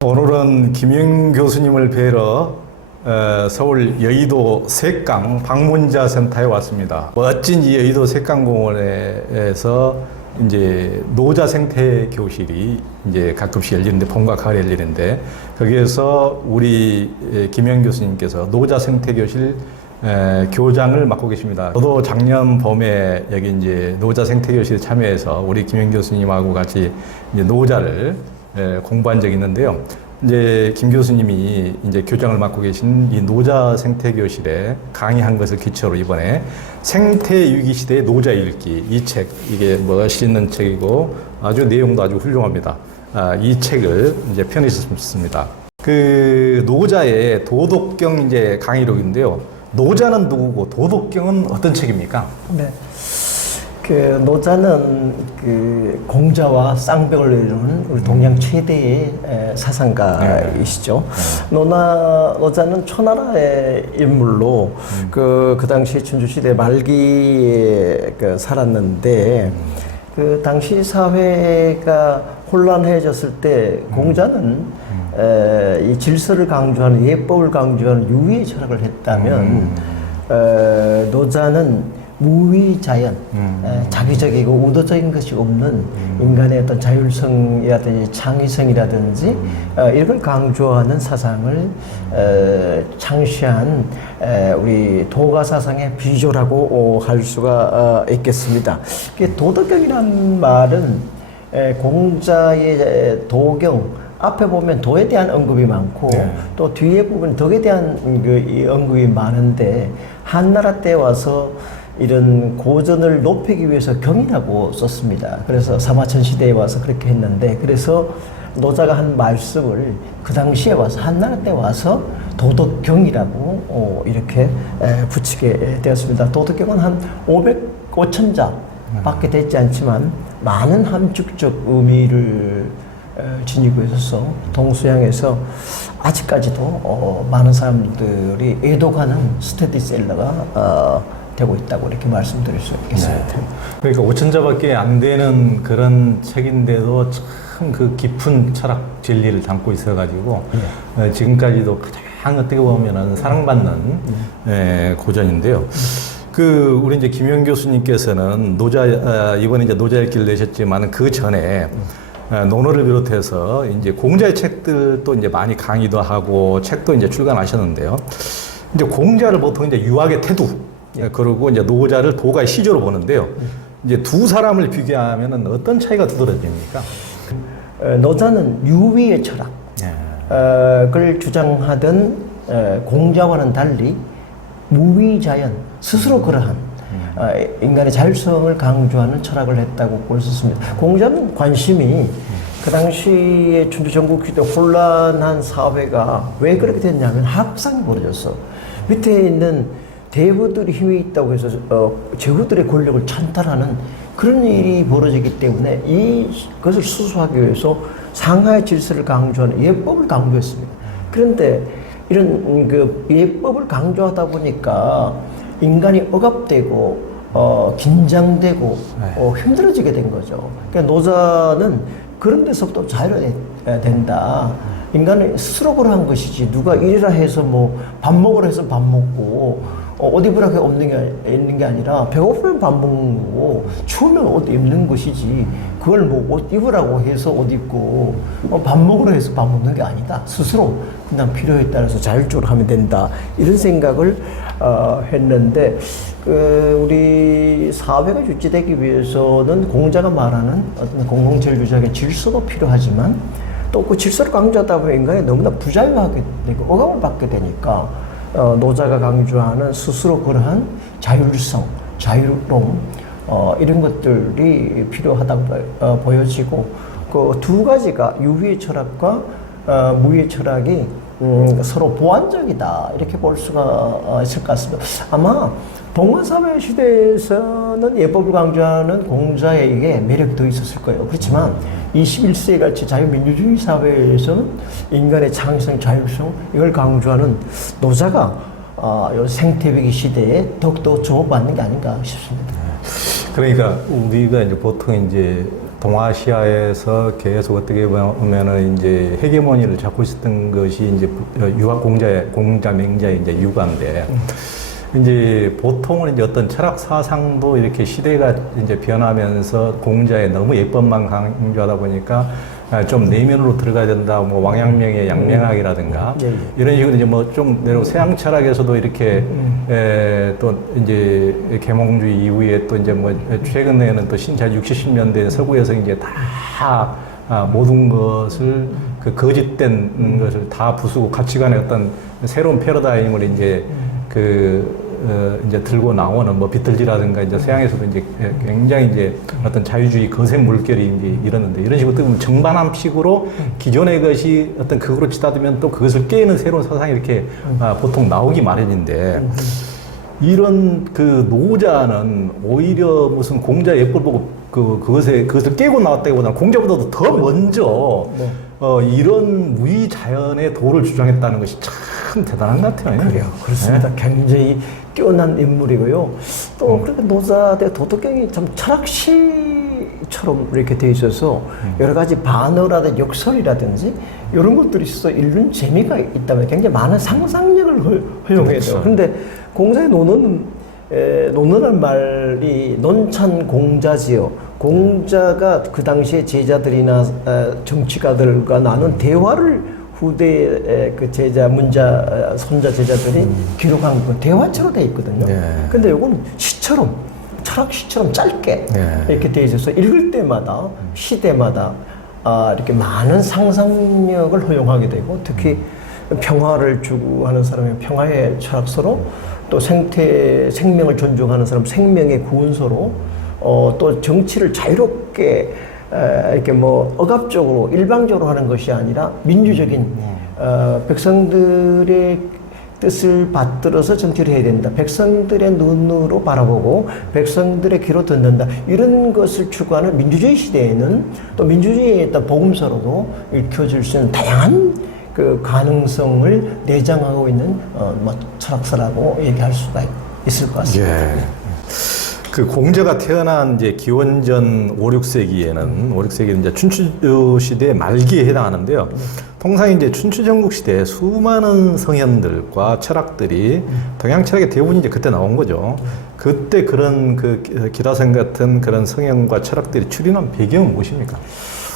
오늘은 김영 교수님을 뵈러 서울 여의도 색강 방문자 센터에 왔습니다. 멋진 이 여의도 색강공원에서 이제 노자 생태 교실이 이제 가끔씩 열리는데, 봄과 가을에 열리는데, 거기에서 우리 김영 교수님께서 노자 생태 교실 교장을 맡고 계십니다. 저도 작년 봄에 여기 이제 노자 생태 교실에 참여해서 우리 김영 교수님하고 같이 이제 노자를 공부한 적이 있는데요. 이제 김 교수님이 이제 교장을 맡고 계신 이 노자 생태 교실에 강의한 것을 기초로 이번에 생태 위기 시대의 노자 읽기, 이 책, 이게 멋있는 책이고 아주 내용도 아주 훌륭합니다. 이 책을 이제 펴내셨습니다. 그 노자의 도덕경 이제 강의록인데요. 노자는 누구고 도덕경은 어떤 책입니까? 네. 그 노자는 그 공자와 쌍벽을 이루는 우리 동양 최대의 사상가이시죠. 노자는 초나라의 인물로 그 당시 춘추시대 말기에 살았는데 그 당시 사회가 혼란해졌을 때 공자는 이 질서를 강조하는 예법을 강조하는 유의의 철학을 했다면 노자는 무위자연, 자기적이고 의도적인 것이 없는 인간의 어떤 자율성이라든지 창의성이라든지 이런 걸 강조하는 사상을 창시한 우리 도가 사상의 비조라고 할 수가 있겠습니다. 도덕경이라는 말은 공자의 도경, 앞에 보면 도에 대한 언급이 많고 또 뒤에 보면 덕에 대한 이 언급이 많은데 한나라 때 와서 이런 고전을 높이기 위해서 경이라고 썼습니다. 그래서 사마천 시대에 와서 그렇게 했는데, 그래서 노자가 한 말씀을 그 당시에 와서 한나라 때 와서 도덕경이라고 이렇게 붙이게 되었습니다. 도덕경은 한 5,000자 밖에 되지 않지만 많은 함축적 의미를 지니고 있어서 동서양에서 아직까지도 많은 사람들이 애도가는 스테디셀러가 되고 있다고 이렇게 말씀드릴 수 있겠습니다. 네. 그러니까 5,000자밖에 안 되는 그런 책인데도 참 그 깊은 철학 진리를 담고 있어가지고 지금까지도 가장 어떻게 보면은 사랑받는 고전인데요. 그 우리 이제 김영 교수님께서는 이번에 이제 노자 읽기를 내셨지만 그 전에 논어를 비롯해서 이제 공자의 책들도 이제 많이 강의도 하고 책도 이제 출간하셨는데요. 이제 공자를 보통 이제 유학의 태두, 그리고 이제 노자를 도가의 시조로 보는데요. 이제 두 사람을 비교하면은 어떤 차이가 두드러집니까? 노자는 유위의 철학을 주장하던 공자와는 달리 무위자연, 스스로 그러한 인간의 자율성을 강조하는 철학을 했다고 볼 수 있습니다. 공자는 관심이 그 당시에 춘추 전국시대 혼란한 사회가 왜 그렇게 됐냐면 학상이 벌어졌어. 밑에 있는 대부들이 힘이 있다고 해서 제후들의 권력을 찬탈하는 그런 일이 벌어지기 때문에 이것을 수수하기 위해서 상하의 질서를 강조하는 예법을 강조했습니다. 그런데 이런 그 예법을 강조하다 보니까 인간이 억압되고 긴장되고 힘들어지게 된 거죠. 그러니까 노자는 그런 데서부터 자유로워야 된다. 인간은 스스로 그러한 것이지 누가 이래라 해서 뭐 밥 먹으라 해서 밥 먹고 옷 입으라고 있는 게 아니라 배고프면 밥 먹는 거고 추우면 옷 입는 것이지 그걸 뭐 옷 입으라고 해서 옷 입고 밥 먹으라 해서 밥 먹는 게 아니다. 스스로 그냥 필요에 따라서 자율적으로 하면 된다. 이런 생각을 했는데 우리 사회가 유지되기 위해서는 공자가 말하는 어떤 공동체주작의 질서도 필요하지만 또 그 질서를 강조하다 보면 인간이 너무나 부자유하게 되고 억압을 받게 되니까 노자가 강조하는 스스로 그러한 자율성, 자유로움 이런 것들이 필요하다고 보여지고 그 두 가지가 유희의 철학과 무희의 철학이 서로 보완적이다 이렇게 볼 수가 있을 것 같습니다. 아마 동원사회 시대에서는 예법을 강조하는 공자에게 매력이 더 있었을 거예요. 그렇지만 21세기 같이 자유민주주의 사회에서는 인간의 창의성, 자율성 이걸 강조하는 노자가 생태위기 시대에 더욱더 주목받는 게 아닌가 싶습니다. 그러니까 우리가 이제 보통 이제 동아시아에서 계속 어떻게 보면은 이제 헤게모니를 잡고 있었던 것이 이제 유학 공자 맹자의 이제 육아인데 이제 보통은 이제 어떤 철학 사상도 이렇게 시대가 이제 변하면서 공자의 너무 예법만 강조하다 보니까 좀 내면으로 들어가야 된다. 뭐 왕양명의 양명학이라든가 이런 식으로 이제 뭐 좀 내려 서양 철학에서도 이렇게 또 이제 계몽주의 이후에 또 이제 뭐 최근에는 또 신차 60년대 서구에서 이제 다 모든 것을 그 거짓된 것을 다 부수고 가치관의 어떤 새로운 패러다임을 이제 이제 들고 나오는 뭐 비틀즈라든가 이제 서양에서도 이제 굉장히 이제 어떤 자유주의 거센 물결이 이제 이러는데 이런 식으로 뜨면 정반함식으로 기존의 것이 어떤 극으로 치닫으면 또 그것을 깨는 새로운 사상이 이렇게 보통 나오기 마련인데 이런 그 노자는 오히려 무슨 공자 예법을 보고 그것을 깨고 나왔다기보다는 공자보다도 더 먼저 이런 무의자연의 도를 주장했다는 것이 참 대단한 것 같아요. 그래요. 그렇습니다. 굉장히 뛰어난 인물이고요. 또 그렇게 노자대 도덕경이 참 철학시처럼 이렇게 돼 있어서 여러 가지 반어라든지 역설이라든지 이런 것들이 있어서 읽는 재미가 있다면 굉장히 많은 상상력을 허용해서. 그런데 공자의 논어는 말이 논찬 공자지요. 공자가 그 당시에 제자들이나 정치가들과 나눈 대화를 후대의 그 제자, 문자, 손자 제자들이 기록한 그 대화처럼 돼 있거든요. 근데 요건 시처럼, 철학시처럼 짧게 이렇게 돼 있어서 읽을 때마다, 시대마다 이렇게 많은 상상력을 허용하게 되고 특히 평화를 추구하는 사람이 평화의 철학서로 또 생명을 존중하는 사람 생명의 구원서로 또 정치를 자유롭게 이렇게 뭐 억압적으로 일방적으로 하는 것이 아니라 민주적인 백성들의 뜻을 받들어서 정치를 해야 된다. 백성들의 눈으로 바라보고 백성들의 귀로 듣는다. 이런 것을 추구하는 민주주의 시대에는 또 민주주의의 어떤 복음서로도 읽혀질 수 있는 다양한 그 가능성을 내장하고 있는 뭐 철학서라고 얘기할 수가 있을 것 같습니다. 그 공자가 태어난 이제 기원전 5, 6세기는 이제 춘추 시대 말기에 해당하는데요. 통상 이제 춘추 전국 시대에 수많은 성현들과 철학들이 동양 철학의 대부분이 이제 그때 나온 거죠. 그때 그런 그 기라성 같은 그런 성현과 철학들이 출현한 배경은 무엇입니까?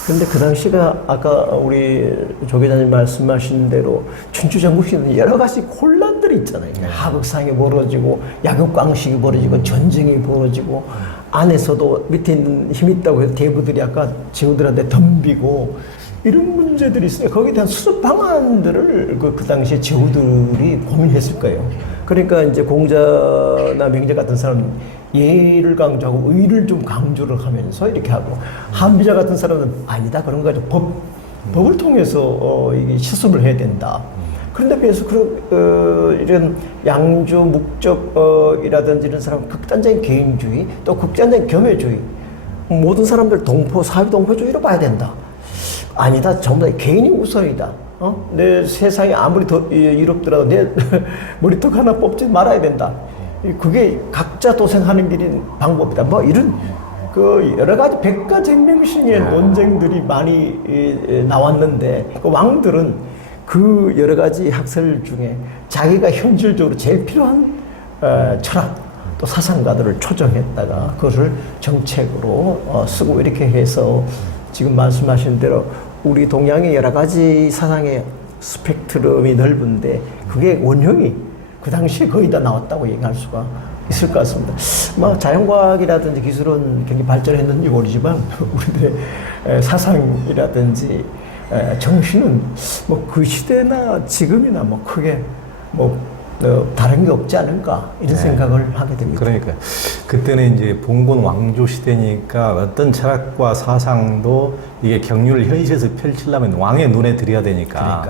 근데 그 당시가 아까 우리 조 기자님 말씀하신 대로 춘추 전국시대는 여러 가지 혼란들이 있잖아요. 하극상이 벌어지고 약육강식이 벌어지고 전쟁이 벌어지고 안에서도 밑에 있는 힘 있다고 해서 대부들이 아까 제후들한테 덤비고 이런 문제들이 있어요. 거기에 대한 수습 방안들을 그 당시에 제후들이 고민했을 거예요. 그러니까 이제 공자나 맹자 같은 사람 예를 강조하고 의를 좀 강조를 하면서 이렇게 하고 한비자 같은 사람은 아니다 그런 거죠. 법을 통해서 이게 실습을 해야 된다. 그런데 비해서 이런 양주 목적이라든지 이런 사람 극단적인 개인주의 또 극단적인 겸해주의 모든 사람들 사회 동포주의로 봐야 된다. 아니다. 전부 다 개인이 우선이다. 내 세상이 아무리 더 이롭더라도 내 머리턱 하나 뽑지 말아야 된다. 그게 각자 도생하는 길이 방법이다. 뭐 이런 그 여러 가지 백가쟁명식의 논쟁들이 많이 나왔는데 그 왕들은 그 여러 가지 학설 중에 자기가 현실적으로 제일 필요한 철학 또 사상가들을 초정했다가 그것을 정책으로 쓰고 이렇게 해서 지금 말씀하신 대로 우리 동양의 여러 가지 사상의 스펙트럼이 넓은데 그게 원형이 그 당시에 거의 다 나왔다고 얘기할 수가 있을 것 같습니다. 뭐 자연과학이라든지 기술은 굉장히 발전했는지 모르지만 우리들의 사상이라든지 정신은 뭐 그 시대나 지금이나 뭐 크게 뭐 다른 게 없지 않을까 이런 생각을 하게 됩니다. 그러니까 그때는 이제 봉건 왕조 시대니까 어떤 철학과 사상도 이게 경륜을 현실에서 펼치려면 왕의 눈에 들여야 되니까.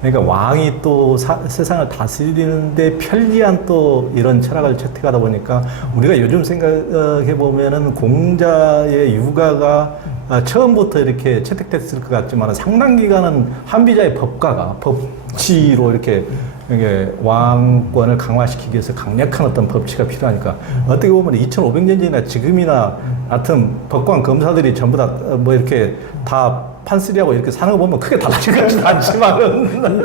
그러니까 왕이 또 세상을 다스리는데 편리한 또 이런 철학을 채택하다 보니까 우리가 요즘 생각해 보면은 공자의 육아가 처음부터 이렇게 채택됐을 것 같지만 상당 기간은 한비자의 법치로 이렇게 왕권을 강화시키기 위해서 강력한 어떤 법치가 필요하니까 어떻게 보면 2500년 전이나 지금이나 하여튼 법관 검사들이 전부 다 뭐 이렇게 다 판쓰리하고 이렇게 사는 거 보면 크게 달라진 것 같지는 않지만은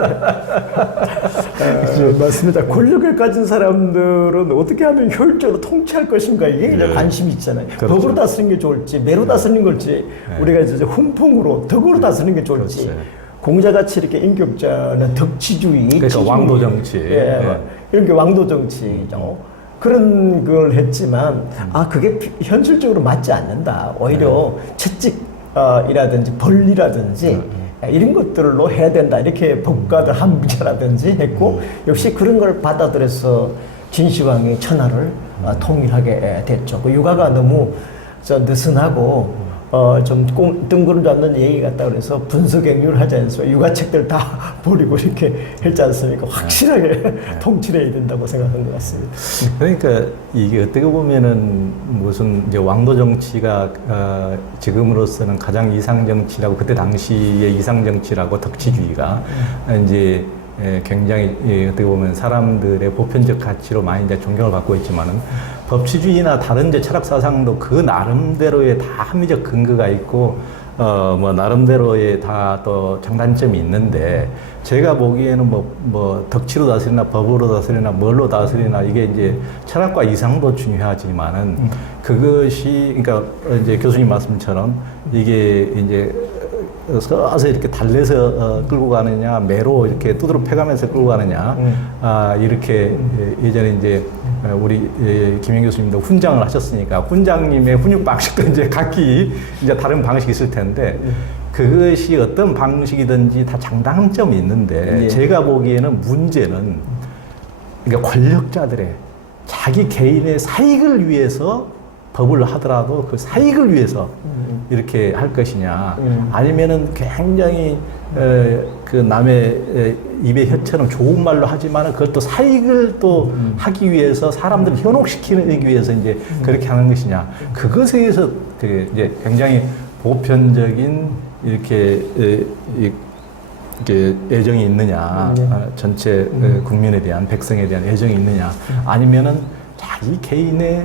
맞습니다. 권력을 가진 사람들은 어떻게 하면 효율적으로 통치할 것인가 이게 이제 관심이 있잖아요. 그렇죠. 법으로 다스리는 게 좋을지 매로 다스리는 걸지 우리가 이제 훈풍으로 덕으로 다스리는 게 좋을지 그렇지. 공자같이 이렇게 인격자는 덕치주의, 그러니까 지주의, 왕도 정치. 이런 게 왕도 정치죠. 그런 걸 했지만 그게 현실적으로 맞지 않는다. 오히려 채찍이라든지 벌이라든지 이런 것들로 해야 된다. 이렇게 법가들 한문자라든지 했고 역시 그런 걸 받아들여서 진시황이 천하를 통일하게 됐죠. 그 육아가 너무 느슨하고 좀 뜬구름 잡는 얘기 같다 그래서 분석행위를 하지 않습니까? 육아책들 다 버리고 이렇게 했지 않습니까? 확실하게 통치를 해야 된다고 생각한 것 같습니다. 그러니까 이게 어떻게 보면은 무슨 이제 왕도 정치가 지금으로서는 가장 이상 정치라고 그때 당시의 이상 정치라고 덕치주의가 이제 굉장히 어떻게 보면 사람들의 보편적 가치로 많이 이제 존경을 받고 있지만은 법치주의나 다른 이제 철학 사상도 그 나름대로의 다 합리적 근거가 있고 뭐 나름대로의 다 또 장단점이 있는데 제가 보기에는 뭐 덕치로 다스리나 법으로 다스리나 뭘로 다스리나 이게 이제 철학과 이상도 중요하지만은 그것이 그러니까 이제 교수님 말씀처럼 이게 이제 서서 이렇게 달래서 끌고 가느냐, 매로 이렇게 두드러 패가면서 끌고 가느냐, 이렇게 예전에 이제 우리 김영 교수님도 훈장을 하셨으니까 훈장님의 훈육 방식도 이제 각기 이제 다른 방식이 있을 텐데 그것이 어떤 방식이든지 다 장단점이 있는데 제가 보기에는 문제는 그러니까 권력자들의 자기 개인의 사익을 위해서 법을 하더라도 그 사익을 위해서 이렇게 할 것이냐 아니면은 굉장히 그 남의 입에 혀처럼 좋은 말로 하지만은 그걸 또 사익을 또 하기 위해서 사람들을 현혹시키기 위해서 이제 그렇게 하는 것이냐 그것에 의해서 되게 이제 굉장히 보편적인 이렇게 애정이 있느냐 전체 국민에 대한 백성에 대한 애정이 있느냐 아니면은 자기 개인의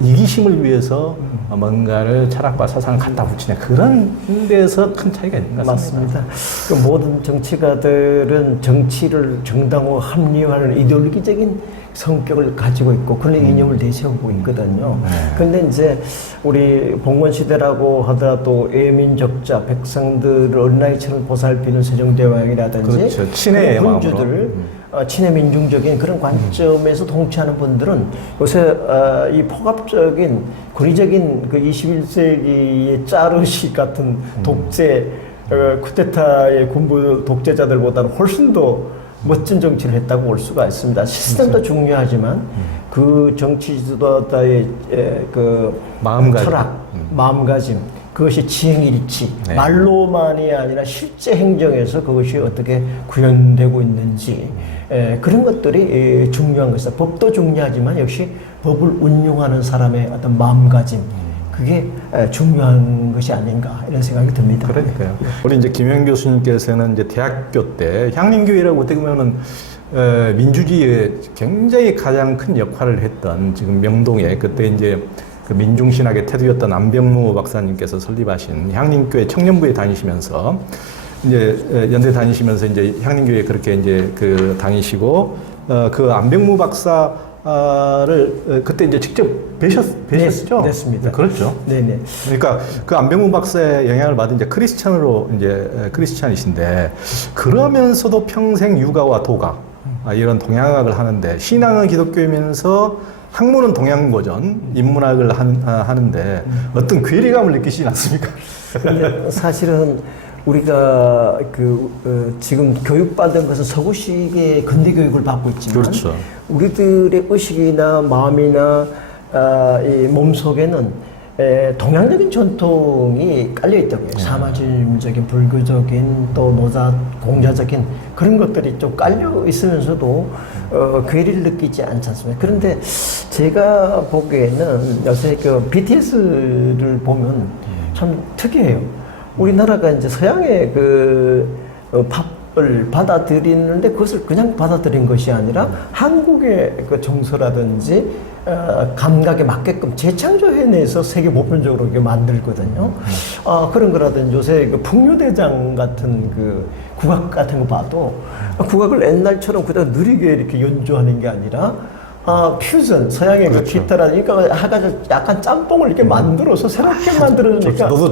이기심을 위해서 뭔가를 철학과 사상을 갖다 붙이냐 그런 데서 큰 차이가 있는 것 같습니다. 맞습니다. 그 모든 정치가들은 정치를 정당화 합리화하는 이데올로기적인 성격을 가지고 있고 그런 이념을 내세우고 있거든요. 그런데 이제 우리 봉건 시대라고 하더라도 애민적자 백성들을 어린아이처럼 보살피는 세종대왕이라든지 그렇죠. 친애의 군주들 친애 민중적인 그런 관점에서 통치하는 분들은 요새 이 포갑적인 권위적인 그 21세기의 짜르시 같은 독재 쿠데타의 군부 독재자들보다는 훨씬 더 멋진 정치를 했다고 볼 수가 있습니다. 시스템도 중요하지만 그 정치 지도자의 그 마음가짐. 철학, 마음가짐 그것이 지행일치 말로만이 아니라 실제 행정에서 그것이 어떻게 구현되고 있는지 그런 것들이 중요한 것이다. 법도 중요하지만 역시 법을 운용하는 사람의 어떤 마음가짐 그게 중요한 것이 아닌가 이런 생각이 듭니다. 그러니까요. 우리 이제 김영 교수님께서는 이제 대학교 때 향림교회라고 어떻게 보면은 민주주의에 굉장히 가장 큰 역할을 했던 지금 명동에 그때 이제 그 민중신학의 태두였던 안병무 박사님께서 설립하신 향림교회 청년부에 다니시면서 이제 연대 다니시면서 이제 향림교회 그렇게 이제 그 다니시고 그 안병무 박사를 그때 이제 직접 뵈셨죠? 네, 그렇죠. 네네. 그러니까 그 안병무 박사의 영향을 받은 이제 크리스찬으로 이제 크리스찬이신데 그러면서도 평생 육아와 도가 이런 동양학을 하는데 신앙은 기독교이면서 학문은 동양고전, 인문학을 하는데 어떤 괴리감을 느끼시지 않습니까? 근데 사실은 우리가 지금 교육받은 것은 서구식의 근대 교육을 받고 있지만 그렇죠. 우리들의 의식이나 마음이나 이 몸속에는 동양적인 전통이 깔려 있다고요. 사마질적인 불교적인 또 노자 공자적인 그런 것들이 좀 깔려 있으면서도 괴리를 느끼지 않지 않습니까? 그런데 제가 보기에는 요새 그 BTS를 보면 참 특이해요. 우리나라가 이제 서양의 그 팝 받아들이는데 그것을 그냥 받아들인 것이 아니라 한국의 그 정서라든지 감각에 맞게끔 재창조해내서 세계 보편적으로 이렇게 만들거든요. 그런 거라든지 요새 그 풍류대장 같은 그 국악 같은 거 봐도 국악을 옛날처럼 그대로 느리게 이렇게 연주하는 게 아니라 퓨전, 서양의 그 그렇죠. 기타라니까 해가지고 약간 짬뽕을 이렇게 만들어서 새롭게 만들어주니까. 저도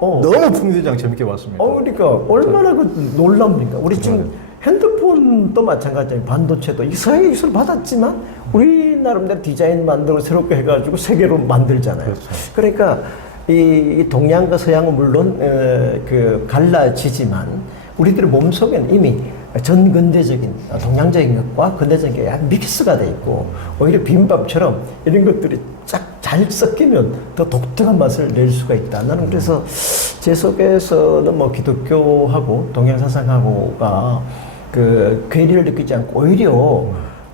너무 풍류대장 재밌게 봤습니다. 그러니까 얼마나 그 놀랍니까? 우리 지금 핸드폰도 마찬가지예요. 반도체도 이 서양의 기술 받았지만 우리 나름대로 디자인 만들고 새롭게 해가지고 세계로 만들잖아요. 그렇죠. 그러니까 이 동양과 서양은 물론 그 갈라지지만 우리들의 몸속에는 이미 전근대적인 동양적인 것과 근대적인 게 믹스가 돼 있고 오히려 비빔밥처럼 이런 것들이 잘 섞이면 더 독특한 맛을 낼 수가 있다. 나는 그래서 제 속에서는 뭐 기독교하고 동양 사상하고가 그 괴리를 느끼지 않고 오히려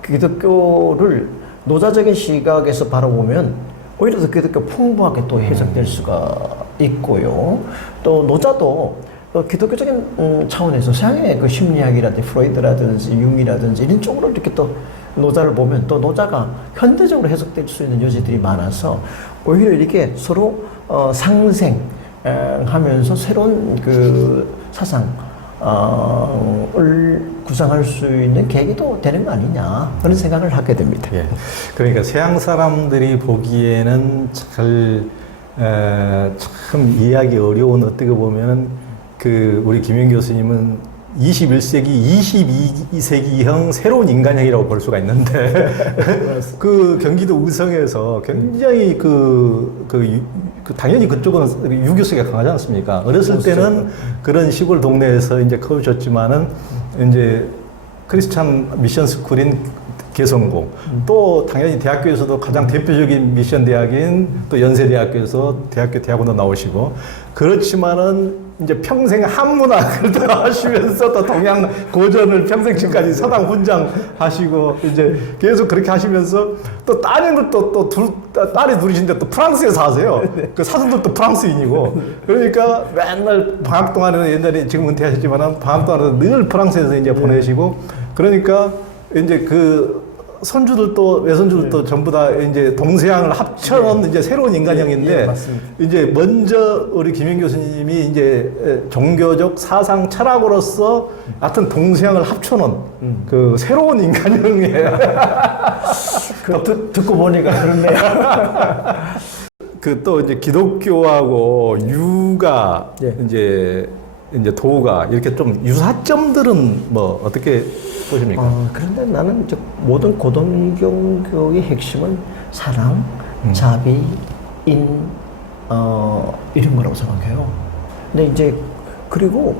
기독교를 노자적인 시각에서 바라보면 오히려 더 기독교 풍부하게 또 해석될 수가 있고요. 또 노자도 기독교적인 차원에서 서양의 그 심리학이라든지 프로이드라든지 융이라든지 이런 쪽으로 이렇게 또 노자를 보면 또 노자가 현대적으로 해석될 수 있는 여지들이 많아서 오히려 이렇게 서로 상생하면서 새로운 그 사상을 구상할 수 있는 계기도 되는 거 아니냐 그런 생각을 하게 됩니다. 예. 그러니까 서양 사람들이 보기에는 참 이해하기 어려운 어떻게 보면은 그 우리 김영 교수님은 21세기, 22세기형 새로운 인간형이라고 볼 수가 있는데 그 경기도 의성에서 굉장히 당연히 그쪽은 유교성이 강하지 않습니까? 어렸을 때는 그런 시골 동네에서 이제 커오셨지만은 이제 크리스찬 미션 스쿨인 개성고 또 당연히 대학교에서도 가장 대표적인 미션 대학인 또 연세대학교에서 대학원도 나오시고 그렇지만은 이제 평생 한문학을 또 하시면서 또 동양 고전을 평생 지금까지 서당 훈장 하시고 이제 계속 그렇게 하시면서 또 따님을 딸이 둘이신데 또 프랑스에 사세요. 그 사돈도 또 프랑스인이고 그러니까 맨날 방학 동안에는 옛날에 지금 은퇴하셨지만은 방학 동안에는 늘 프랑스에서 이제 보내시고 그러니까 이제 그 손주들도 외손주들도 전부 다 이제 동서양을 합쳐놓은 이제 새로운 인간형인데 이제 먼저 우리 김영 교수님이 이제 종교적 사상 철학으로서 하여튼 동서양을 합쳐놓은 그 새로운 인간형이에요. 듣고 보니까 그렇네요. 그 또 이제 기독교하고 유가 이제 도가 이렇게 좀 유사점들은 뭐 어떻게 보십니까? 그런데 나는 모든 고등경교의 핵심은 사랑, 자비, 이런 거라고 생각해요. 근데 이제 그리고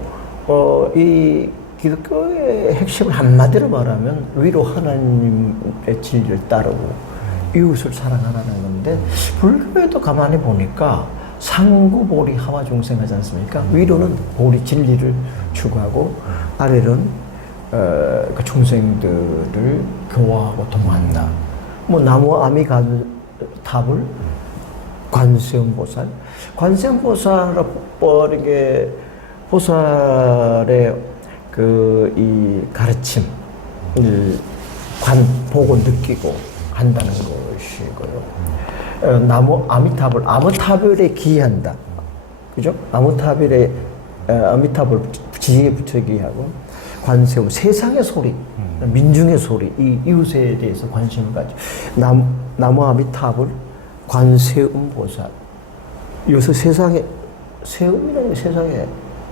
이 기독교의 핵심을 한마디로 말하면 위로 하나님의 진리를 따르고 이웃을 사랑하라는 건데 불교에도 가만히 보니까 상구보리 하와중생하지 않습니까? 위로는 보리 진리를 추구하고 아래는 그 중생들을 교화하고 동한다. 뭐 나무 아미갑을 관세음보살, 관세음보살의 보살의 그 이 가르침을 보고 느끼고 한다는 것이고요. 나무 아미타불에 기한다. 그죠? 아미타불 지혜에 부처기하고 관세음, 세상의 소리, 민중의 소리, 이 이웃에 대해서 관심을 가지고 나무 아미타불, 관세음 보살. 요새 세음이라는 게 세상에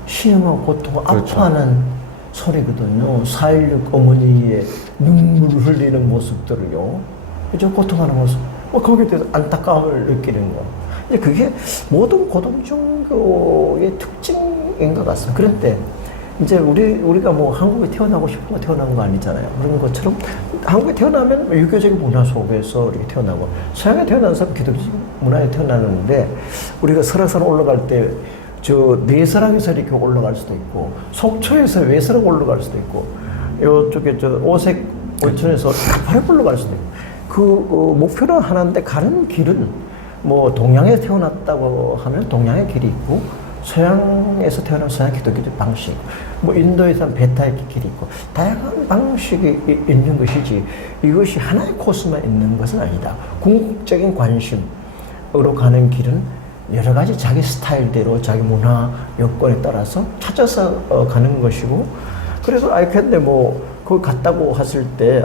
신음하고 고통을 아파하는 소리거든요. 4.16 어머니의 눈물을 흘리는 모습들을요. 그죠? 고통하는 모습. 거기에 대해서 안타까움을 느끼는 거. 이제 그게 모든 고등종교의 특징인 것 같습니다. 그런데 이제 우리가 뭐 한국에 태어나고 싶은 거 태어난 거 아니잖아요. 그런 것처럼 한국에 태어나면 유교적인 문화 속에서 이렇게 태어나고 서양에 태어난 사람 기독교적인 문화에 태어나는데 우리가 설악산 올라갈 때 저 내설악에서 이렇게 올라갈 수도 있고 속초에서 외설악 올라갈 수도 있고 이쪽에 저 오색 온천에서 가파르 올라갈 수도 있고 그 목표는 하나인데 가는 길은 뭐 동양에 태어났다고 하면 동양의 길이 있고 서양에서 태어난 서양 기독교 방식, 뭐 인도에서 베타의 길이 있고 다양한 방식이 있는 것이지 이것이 하나의 코스만 있는 것은 아니다. 궁극적인 관심으로 가는 길은 여러 가지 자기 스타일대로 자기 문화 여건에 따라서 찾아서 가는 것이고 그래서 근데 뭐 거기 갔다고 했을 때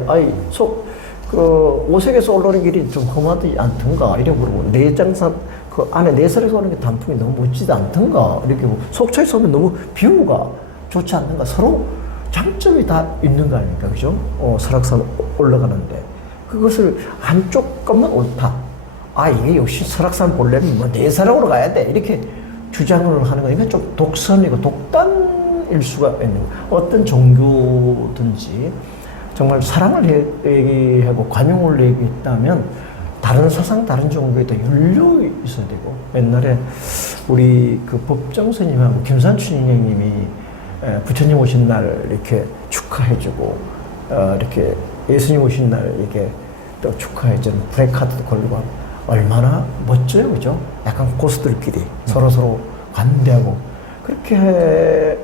그 오색에서 올라오는 길이 좀 험하지 않던가 이래 물어보고 내장산 그 안에 내설에서 오는 게 단풍이 너무 멋지지 않던가 이렇게 속초에서 오면 너무 뷰가 좋지 않는가 서로 장점이 다 있는 거 아닙니까 그죠? 설악산 올라가는데 그것을 한쪽 것만 옳다. 이게 역시 설악산 보려면 뭐 내설으로 가야 돼 이렇게 주장을 하는 거니까 좀 독선이고 독단일 수가 있는 거예요. 어떤 종교든지 정말 사랑을 얘기하고 관용을 얘기했다면 다른 사상, 다른 종교에도 연료 있어야 되고 옛날에 우리 그 법정 스님하고 김산춘 형님이 부처님 오신 날 이렇게 축하해주고 이렇게 예수님 오신 날 이렇게 또 축하해주는 브레이크카드도 걸고 얼마나 멋져요, 그죠? 약간 고수들끼리 서로 관대하고 그렇게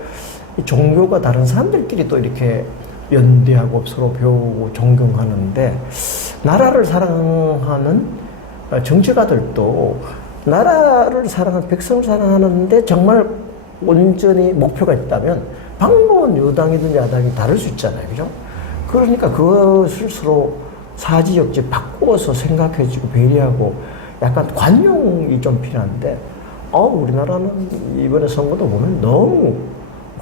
종교가 다른 사람들끼리 또 이렇게 연대하고 서로 배우고 존경하는데 나라를 사랑하는 정치가들도 나라를 사랑하는 백성을 사랑하는데 정말 온전히 목표가 있다면 방법은 여당이든 야당이 다를 수 있잖아요, 그죠? 그러니까 그것을 서로 사지역지 바꾸어서 생각해주고 배려하고 약간 관용이 좀 필요한데 우리나라는 이번에 선거도 보면 너무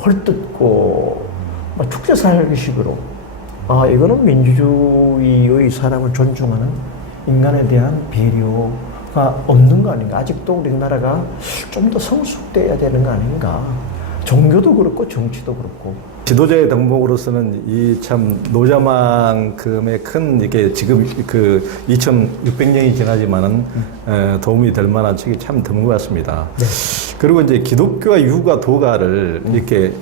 헐뜯고 축제 살기식으로 이거는 민주주의의 사람을 존중하는 인간에 대한 배려가 없는 거 아닌가. 아직도 우리나라가 좀 더 성숙돼야 되는 거 아닌가. 종교도 그렇고 정치도 그렇고. 지도자의 덕목으로서는 이 참 노자만큼의 큰 이게 지금 그 2,600년이 지나지만은 도움이 될 만한 책이 참 드문 것 같습니다. 네. 그리고 이제 기독교와 유가 도가를 이렇게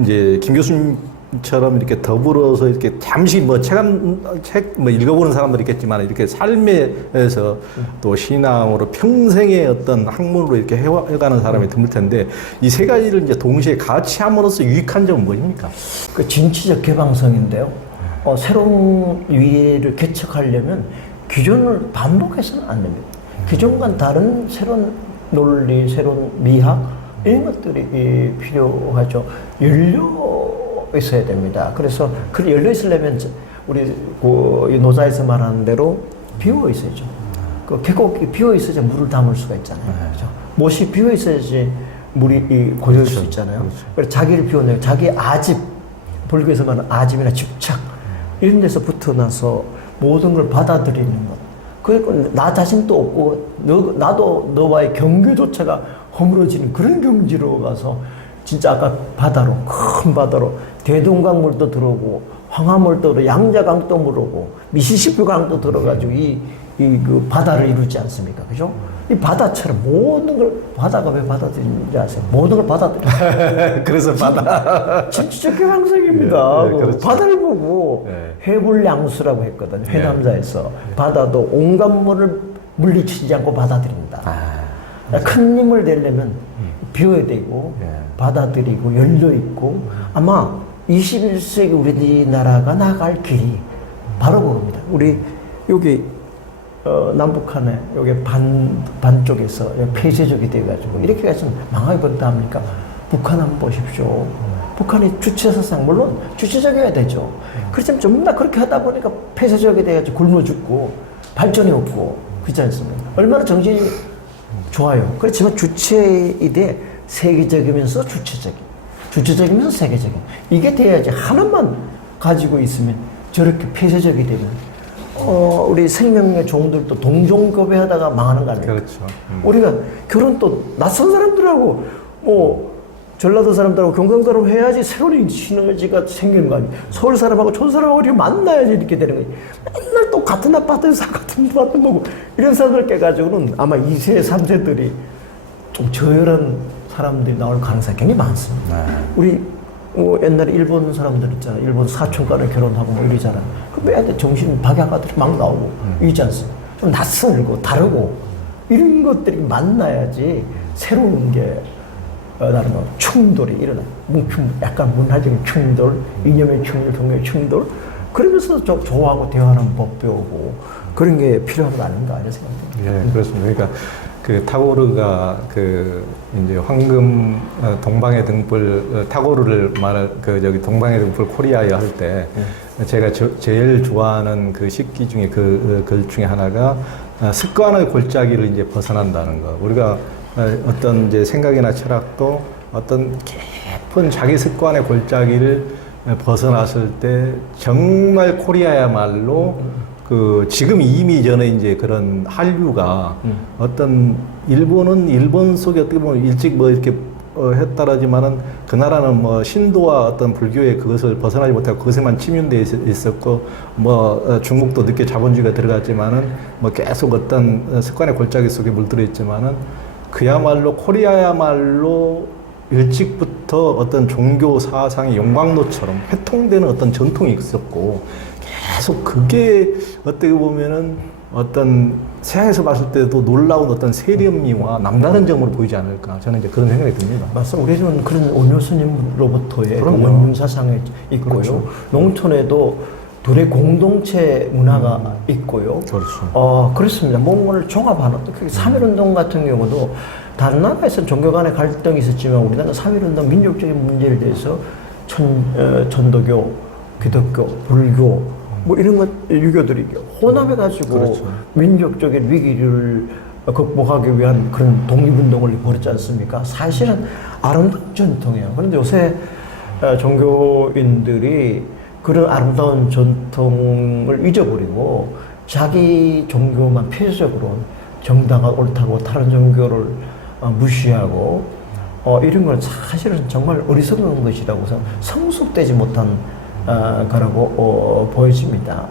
이제 김 교수님처럼 이렇게 더불어서 이렇게 잠시 뭐 책 뭐 읽어보는 사람도 있겠지만 이렇게 삶에서 또 신앙으로 평생의 어떤 학문으로 이렇게 해가는 사람이 드물 텐데 이 세 가지를 이제 동시에 같이 함으로써 유익한 점은 뭐입니까? 그 진취적 개방성인데요. 새로운 위를 개척하려면 기존을 반복해서는 안 됩니다. 기존과는 다른 새로운 논리, 새로운 미학 이런 것들이 필요하죠. 열려 있어야 됩니다. 그래서 그 열려 있으려면 우리 그 노자에서 말하는 대로 비워 있어야죠. 그 계곡이 비워 있어야 물을 담을 수가 있잖아요. 그렇죠? 못이 비워 있어야지 물이 고여질 수 있잖아요. 그렇죠. 그래서 자기를 비워내고 자기 아집, 불교에서 말하는 아집이나 집착 이런 데서 붙어나서 모든 걸 받아들이는 것. 그리고 나 자신도 없고 나도 너와의 경계조차가 허물어지는 그런 경지로 가서 진짜 아까 바다로 큰 바다로 대동강물도 들어오고 황하물도 들어오고 양자강도 물어오고 미시시피 강도 들어가지고 그 바다를 이루지 않습니까? 그죠? 이 바다처럼 모든 걸 바다가 왜 받아들이는지 아세요? 모든 걸 받아들여요. 그래서 바다. 진취적 개방성입니다. 그렇죠. 바다를 보고 해불량수라고 했거든요. 회남자에서 바다도 온갖 물을 물리치지 않고 받아들인다. 큰 힘을 내려면 비워야 되고 받아들이고 열려 있고 아마 21세기 우리나라가 나갈 길이 바로 그겁니다. 우리 여기 남북한에 여기 반쪽에서 폐쇄적이 돼가지고 이렇게 해서 망하게 버렸다 합니까? 북한 한번 보십시오. 북한이 주체 사상 물론 주체적이어야 되죠. 그렇지만 전부 다 그렇게 하다 보니까 폐쇄적이 돼가지고 굶어 죽고 발전이 없고 그렇지 않습니까? 얼마나 정신이 좋아요. 그렇지만 주체이되 세계적이면서 주체적이면서 세계적인 이게 돼야지 하나만 가지고 있으면 저렇게 폐쇄적이 되면 우리 생명의 종들도 동종교배하다가 망하는 거 아닙니까? 그렇죠. 우리가 결혼 또 낯선 사람들하고 뭐 전라도 사람들하고 경상도로 해야지 새로운 시너지가 생기는 거 아니에요? 서울 사람하고 촌 사람하고 이렇게 만나야지 이렇게 되는 거예요. 맨날 또 같은 아파트에서 같은 아파트 보고 이런 사람들 깨가지고는 아마 2세, 3세들이 좀 저열한 사람들이 나올 가능성이 굉장히 많습니다. 우리 옛날에 일본 사람들 있잖아요. 일본 사촌간에 결혼하고 뭐 이러잖아요. 그럼 애들 정신 박약가들이 막 나오고 이러지 않습니까? 좀 낯설고 다르고 이런 것들이 만나야지 새로운 게 나는 뭐 충돌이 일어나. 약간 문화적인 충돌, 이념의 충돌, 동료의 충돌. 그러면서 조화하고 대화하는 법 배우고 그런 게 필요한 거 아닌가 이런 생각이 듭니다. 예, 그렇습니다. 그러니까 그 타고르가 그 이제 황금 동방의 등불 타고르를 말할 그 저기 동방의 등불 코리아에 할 때 제가 제일 좋아하는 그 식기 중에 그 글 중에 하나가 습관의 골짜기를 이제 벗어난다는 거. 우리가 어떤 이제 생각이나 철학도 어떤 깊은 자기 습관의 골짜기를 벗어났을 때 정말 코리아야말로 그 지금 이미 전에 이제 그런 한류가 어떤 일본은 일본 속에 어떻게 보면 일찍 뭐 이렇게 했다라지만은 그 나라는 뭐 신도와 어떤 불교의 그것을 벗어나지 못하고 그것에만 침윤돼 있었고 뭐 중국도 늦게 자본주의가 들어갔지만은 뭐 계속 어떤 습관의 골짜기 속에 물들어 있지만은 그야말로 코리아야말로 일찍부터 어떤 종교 사상의 용광로처럼 회통되는 어떤 전통이 있었고 계속 그게 어떻게 보면은 어떤 세상에서 봤을 때도 놀라운 어떤 세련미와 남다른 점으로 보이지 않을까 저는 이제 그런 생각이 듭니다. 맞습니다. 우리 집은 그런 원효 스님으로부터의 그럼요. 원륜 사상이 있고요. 그렇죠. 농촌에도 둘의 공동체 문화가 있고요. 그렇죠. 그렇습니다. 뭔가를 종합하는 3.1운동 같은 경우도 다른 나라에서는 종교 간의 갈등이 있었지만 우리나라는 3.1운동 민족적인 문제에 대해서 천도교, 기독교, 불교 뭐 이런 것 유교들이 혼합해가지고 그렇죠. 민족적인 위기를 극복하기 위한 그런 독립운동을 벌였지 않습니까? 사실은 아름다운 전통이에요. 그런데 요새 종교인들이 그런 아름다운 전통을 잊어버리고 자기 종교만 필수적으로 정당한 옳다고 다른 종교를 무시하고 이런 건 사실은 정말 어리석은 것이라고 성숙되지 못한 거라고 보여집니다.